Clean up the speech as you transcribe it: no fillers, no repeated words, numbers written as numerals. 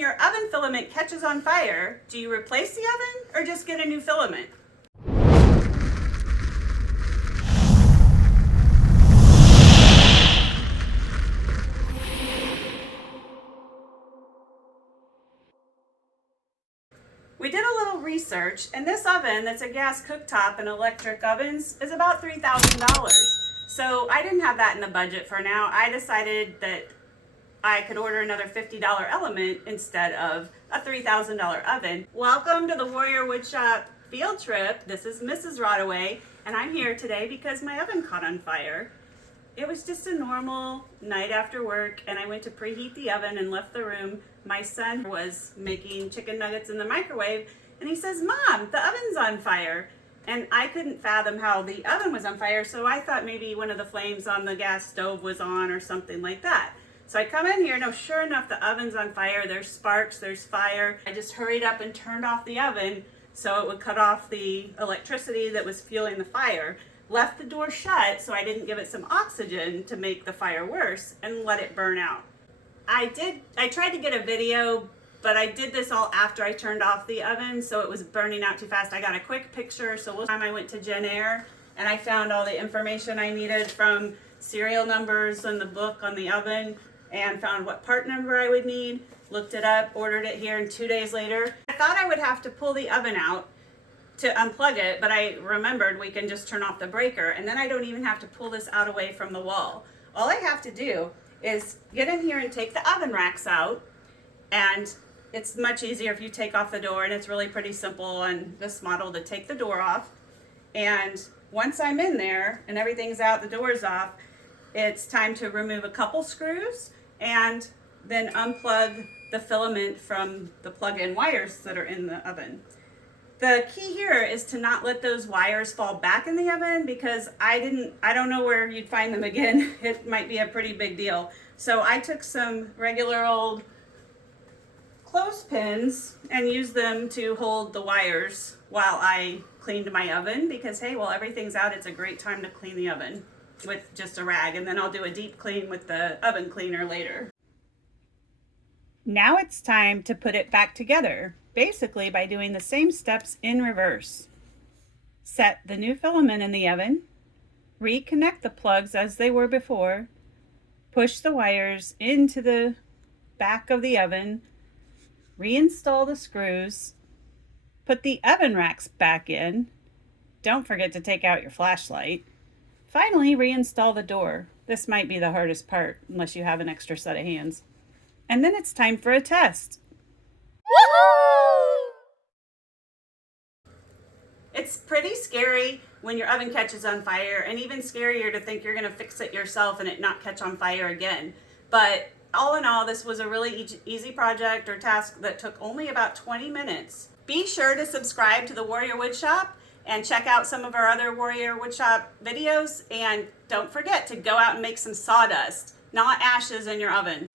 your oven filament catches on fire, do you replace the oven or just get a new filament? We did a little research, and this oven that's a gas cooktop and electric ovens is about $3,000. So I didn't have that in the budget for now. I decided that I could order another $50 element instead of a $3,000 oven. Welcome to the Warrior Woodshop Field trip. This is Mrs. Rodaway, and I'm here today because my oven caught on fire. It was just a normal night after work, and I went to preheat the oven and left the room. My son was making chicken nuggets in the microwave, and he says, "Mom, the oven's on fire." And I couldn't fathom how the oven was on fire, so I thought maybe one of the flames on the gas stove was on or something like that. So I come in here, no, sure enough, the oven's on fire. There's sparks, there's fire. I just hurried up and turned off the oven so it would cut off the electricity that was fueling the fire. Left the door shut so I didn't give it some oxygen to make the fire worse, and let it burn out. I tried to get a video, but I did this all after I turned off the oven, so it was burning out too fast. I got a quick picture, so one time I went to Jenn-Air and I found all the information I needed from serial numbers and the book on the oven, and found what part number I would need, looked it up, ordered it here, and 2 days later, I thought I would have to pull the oven out to unplug it, but I remembered we can just turn off the breaker, and then I don't even have to pull this out away from the wall. All I have to do is get in here and take the oven racks out, and it's much easier if you take off the door, and it's really pretty simple on this model to take the door off. And once I'm in there and everything's out, the door's off, it's time to remove a couple screws and then unplug the filament from the plug-in wires that are in the oven. The key here is to not let those wires fall back in the oven, because I don't know where you'd find them again. It might be a pretty big deal. So I took some regular old clothespins and used them to hold the wires while I cleaned my oven, because hey, while everything's out, it's a great time to clean the oven with just a rag, and then I'll do a deep clean with the oven cleaner later. Now it's time to put it back together, basically by doing the same steps in reverse. Set the new filament in the oven, reconnect the plugs as they were before, push the wires into the back of the oven, reinstall the screws, put the oven racks back in, don't forget to take out your flashlight. Finally, reinstall the door. This might be the hardest part unless you have an extra set of hands. And then it's time for a test. Woohoo! It's pretty scary when your oven catches on fire, and even scarier to think you're going to fix it yourself and it not catch on fire again. But all in all, this was a really easy project or task that took only about 20 minutes. Be sure to subscribe to the Warrior Woodshop and check out some of our other Warrior Woodshop videos, and don't forget to go out and make some sawdust, not ashes in your oven.